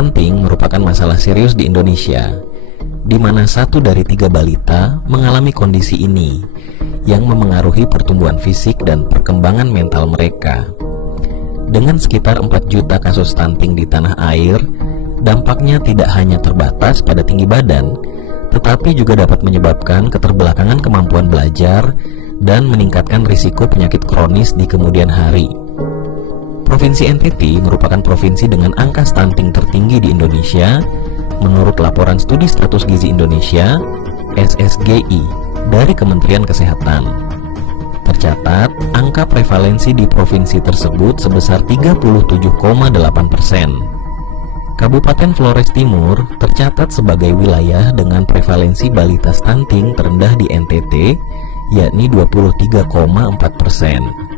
Stunting merupakan masalah serius di Indonesia, di mana 1 dari 3 balita mengalami kondisi ini yang memengaruhi pertumbuhan fisik dan perkembangan mental mereka. Dengan sekitar 4 juta kasus stunting di tanah air, dampaknya tidak hanya terbatas pada tinggi badan, tetapi juga dapat menyebabkan keterbelakangan kemampuan belajar dan meningkatkan risiko penyakit kronis di kemudian hari. Provinsi NTT merupakan provinsi dengan angka stunting tertinggi di Indonesia menurut laporan Studi Status Gizi Indonesia (SSGI) dari Kementerian Kesehatan. Tercatat, angka prevalensi di provinsi tersebut sebesar 37,8%. Kabupaten Flores Timur tercatat sebagai wilayah dengan prevalensi balita stunting terendah di NTT, yakni 23,4%.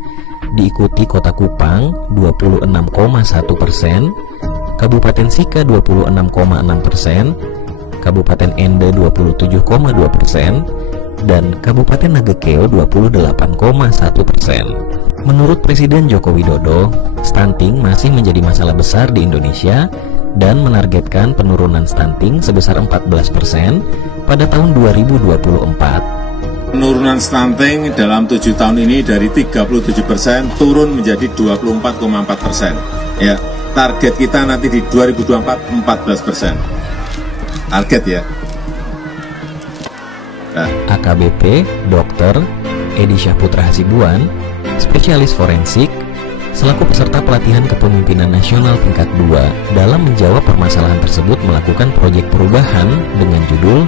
Diikuti Kota Kupang 26,1%, Kabupaten Sika 26,6%, Kabupaten Ende 27,2%, dan Kabupaten Nagekeo 28,1%. Menurut Presiden Joko Widodo, stunting masih menjadi masalah besar di Indonesia dan menargetkan penurunan stunting sebesar 14% pada tahun 2024. Penurunan stunting dalam 7 tahun ini dari 37% turun menjadi 24,4%. Ya, target kita nanti di 2024 14%. Target ya. Nah. AKBP Dr. Edi Syahputra Hasibuan, spesialis forensik, selaku peserta pelatihan kepemimpinan nasional tingkat 2 dalam menjawab permasalahan tersebut melakukan proyek perubahan dengan judul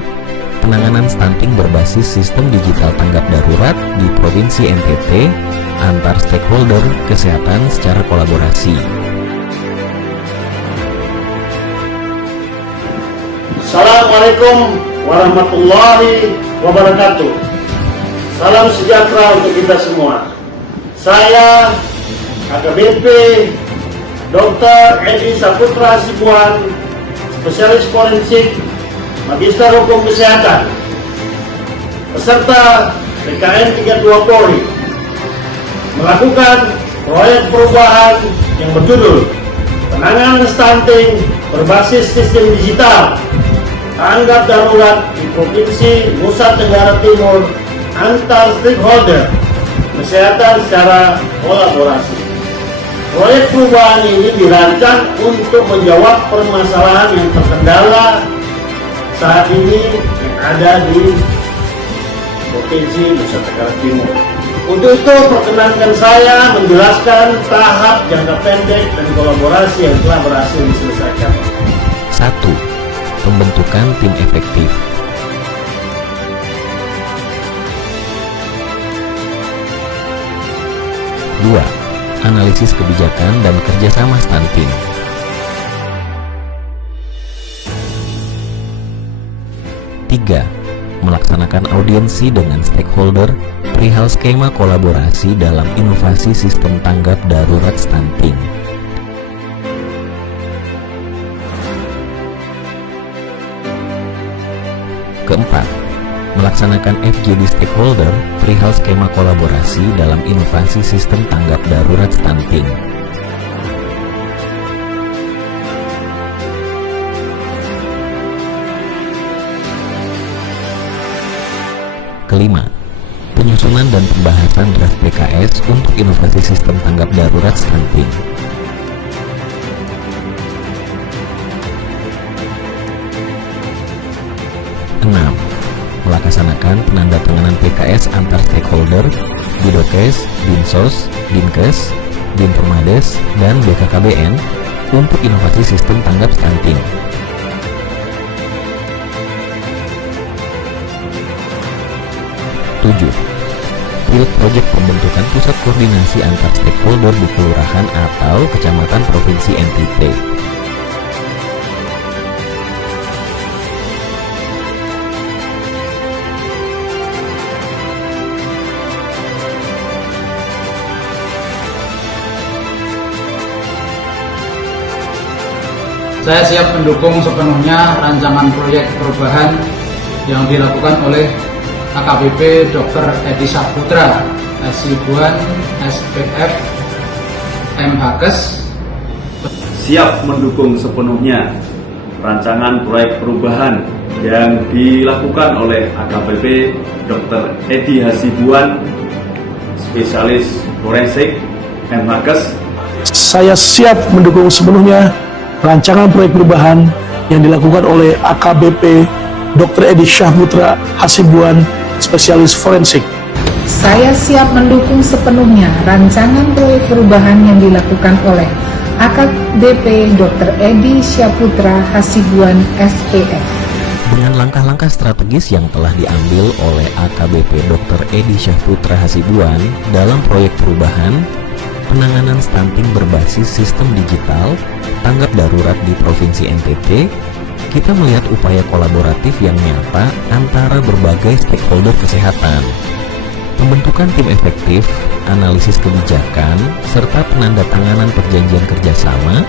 Penanganan Stunting Berbasis Sistem Digital Tanggap Darurat di Provinsi NTT antar stakeholder kesehatan secara kolaborasi. Assalamualaikum warahmatullahi wabarakatuh. Salam sejahtera untuk kita semua. Saya AKBP Dr. Edi Syahputra Hasibuan, spesialis forensik, Magister Hukum Kesehatan, peserta PKN 32 Polri, melakukan proyek perubahan yang berjudul Penanganan Stunting Berbasis Sistem Digital Tanggap Darurat di Provinsi Nusa Tenggara Timur antar stakeholder kesehatan secara kolaborasi. Proyek perubahan ini dirancang untuk menjawab permasalahan yang terkendala saat ini yang ada di Provinsi Nusa Tenggara Timur. Untuk itu, perkenankan saya menjelaskan tahap jangka pendek dan kolaborasi yang telah berhasil diselesaikan. 1. Pembentukan tim efektif. 2. Analisis kebijakan dan kerjasama stunting. 3. Melaksanakan audiensi dengan stakeholder perihal skema kolaborasi dalam inovasi sistem tanggap darurat stunting. Keempat, melaksanakan FGD stakeholder perihal skema kolaborasi dalam inovasi sistem tanggap darurat stunting. Kelima, penyusunan dan pembahasan draft PKS untuk inovasi sistem tanggap darurat stunting. Enam, melaksanakan penandatanganan PKS antar stakeholder, Bidokes, Dinsos, Dinkes, Dinpermades, dan BKKBN untuk inovasi sistem tanggap stunting. 7. Pilot proyek pembentukan pusat koordinasi antar stakeholder di kelurahan atau kecamatan provinsi NTT. Saya siap mendukung sepenuhnya rancangan proyek perubahan yang dilakukan oleh AKBP Dr. Edi Syahputra Hasibuan, SPF, MHKes. siap mendukung sepenuhnya rancangan proyek perubahan yang dilakukan oleh AKBP Dr. Edi Hasibuan, spesialis forensik MHKes. Saya siap mendukung sepenuhnya rancangan proyek perubahan yang dilakukan oleh AKBP Dr. Edi Syahputra Hasibuan, spesialis forensik. Saya siap mendukung sepenuhnya rancangan proyek perubahan yang dilakukan oleh AKBP Dr. Edi Syahputra Hasibuan, SPF. Dengan langkah-langkah strategis yang telah diambil oleh AKBP Dr. Edi Syahputra Hasibuan dalam proyek perubahan penanganan stunting berbasis sistem digital tanggap darurat di Provinsi NTT, kita melihat upaya kolaboratif yang nyata antara berbagai stakeholder kesehatan. Pembentukan tim efektif, analisis kebijakan, serta penandatanganan perjanjian kerjasama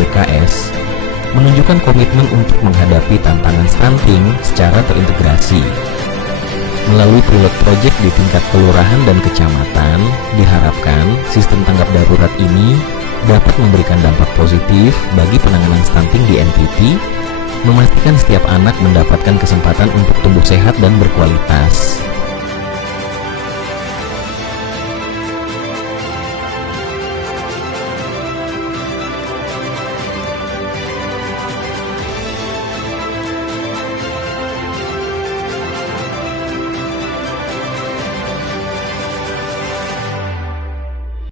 (PKS) menunjukkan komitmen untuk menghadapi tantangan stunting secara terintegrasi. Melalui pilot project di tingkat kelurahan dan kecamatan, diharapkan sistem tanggap darurat ini dapat memberikan dampak positif bagi penanganan stunting di NTT, memastikan setiap anak mendapatkan kesempatan untuk tumbuh sehat dan berkualitas.